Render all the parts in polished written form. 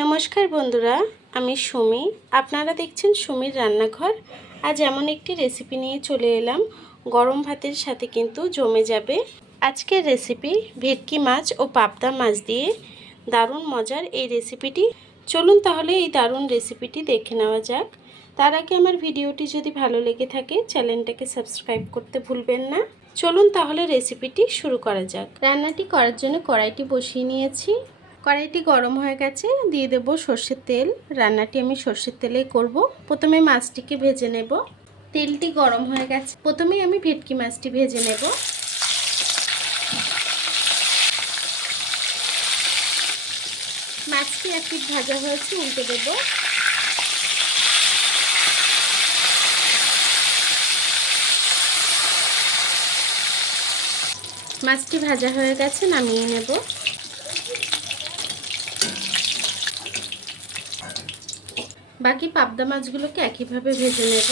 নমস্কার বন্ধুরা, আমি সুমি। আপনারা দেখছেন সুমির রান্নাঘর। আজ এমন একটি রেসিপি নিয়ে চলে এলাম, গরম ভাতের সাথে কিন্তু জমে যাবে। আজকের রেসিপি ভেটকি মাছ ও পাবদা মাছ দিয়ে দারুণ মজার এই রেসিপিটি। চলুন তাহলে এই দারুণ রেসিপিটি দেখে নেওয়া যাক। তার আগে আমার ভিডিওটি যদি ভালো লেগে থাকে চ্যানেলটাকে সাবস্ক্রাইব করতে ভুলবেন না। চলুন তাহলে রেসিপিটি শুরু করা যাক। রান্নাটি করার জন্য কড়াইটি বসিয়ে নিয়েছি। কড়াইটি গরম হয়ে গেছে, দিয়ে দেব সর্ষের তেল। রান্নাটি আমি সর্ষের তেলেই করব। প্রথমে মাছটিকে ভেজে নেব। তেলটি গরম হয়ে গেছে, প্রথমেই আমি ভেটকি মাছটি ভেজে নেব। মাছটি এক পিঠ ভাজা হয়েছে, উল্টে দেব। মাছটি ভাজা হয়ে গেছে, নামিয়ে নেব। বাকি পাবদা মাছগুলোকে একইভাবে ভেজে নেব।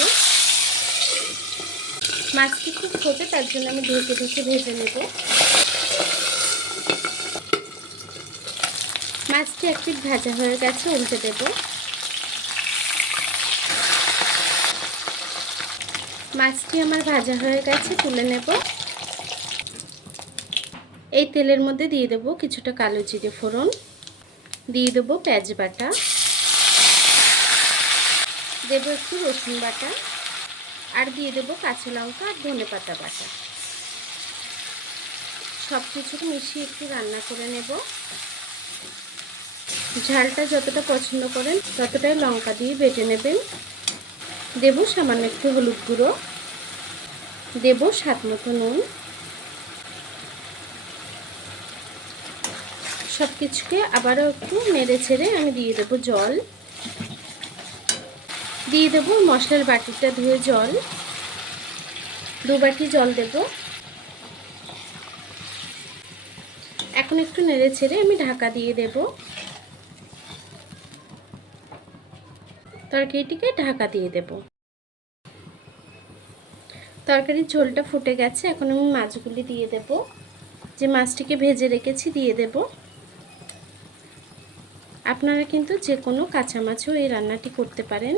মাছটি খুব ছোটো, তার জন্য আমি ঢেকে ঢেকে ভেজে নেব। মাছটি এক পিঠ ভাজা হয়ে গেছে, উল্টে দেব। মাছটি আমার ভাজা হয়ে গেছে, তুলে নেব। এই তেলের মধ্যে দিয়ে দেব কিছুটা কালো জিরে ফোড়ন, দিয়ে দেব পেঁয়াজ বাটা, দেব একটু রসুন বাটা, আর দিয়ে দেব কাঁচা লঙ্কা আর ধনেপাতা বাটা। সব কিছু মিশিয়ে একটু রান্না করে নেব। ঝালটা যতটা পছন্দ করেন ততটাই লঙ্কা দিয়ে বেটে নেবেন। দেব সামান্য একটু হলুদ গুঁড়ো, দেব স্বাদ মতো নুন। সব কিছুকে আবারও একটু নেড়ে ছেড়ে আমি দিয়ে দেব জল, দিয়ে দেব মশলার বাটিটা ধুয়ে জল, 2 বাটি জল দেব। এখন একটু নেড়ে ছেড়ে আমি ঢাকা দিয়ে দেব। তরকারিটিকে ঢাকা দিয়ে দেব। তরকারির ঝোলটা ফুটে গেছে, এখন আমি মাছগুলি দিয়ে দেব। যে মাছটিকে ভেজে রেখেছি দিয়ে দেব। আপনারা কিন্তু যে কোনো কাঁচা মাছও এই রান্নাটি করতে পারেন।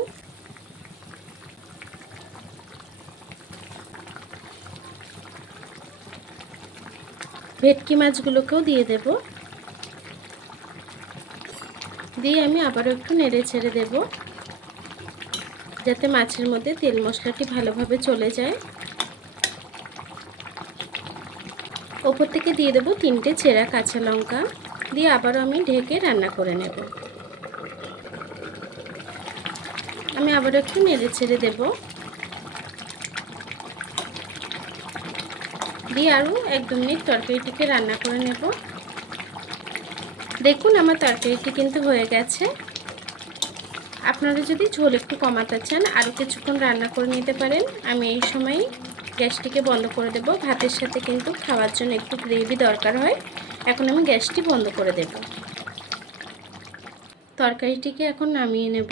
ভেটকি মাছগুলোকেও দিয়ে দেব। দিয়ে আমি আবারও একটু নেড়ে ছেড়ে দেব, যাতে মাছের মধ্যে তেল মশলাটি ভালোভাবে চলে যায়। ওপর থেকে দিয়ে দেব 3টে চেরা কাঁচা লঙ্কা, দিয়ে আবারও আমি ঢেকে রান্না করে নেব। আমি আবারও একটু নেড়ে ছেড়ে দেব, দিয়ে আরও 1-2 মিনিট তরকারিটিকে রান্না করে নেব। দেখুন আমার তরকারিটি কিন্তু হয়ে গেছে। আপনারা যদি ঝোল একটু কমাতে চান আরও কিছুক্ষণ রান্না করে নিতে পারেন। আমি এই সময় গ্যাসটিকে বন্ধ করে দেব। ভাতের সাথে কিন্তু খাওয়ার জন্য একটু গ্রেভি দরকার হয়। এখন আমি গ্যাসটি বন্ধ করে দেব। তরকারিটিকে এখন নামিয়ে নেব।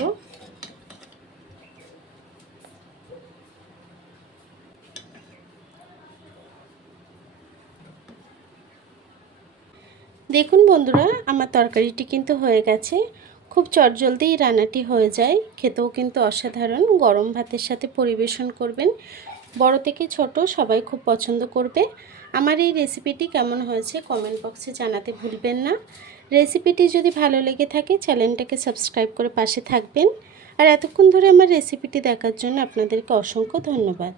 দেখুন বন্ধুরা, আমার তরকারিটি কিন্তু হয়ে গেছে। খুব চটজলদি এই রান্নাটি হয়ে যায়, খেতেও কিন্তু অসাধারণ। গরম ভাতের সাথে পরিবেশন করবেন, বড় থেকে ছোট সবাই খুব পছন্দ করবে। আমার এই রেসিপিটি কেমন হয়েছে কমেন্ট বক্সে জানাতে ভুলবেন না। রেসিপিটি যদি ভালো লেগে থাকে চ্যানেলটাকে সাবস্ক্রাইব করে পাশে থাকবেন। আর এতক্ষণ ধরে আমার রেসিপিটি দেখার জন্য আপনাদেরকে অসংখ্য ধন্যবাদ।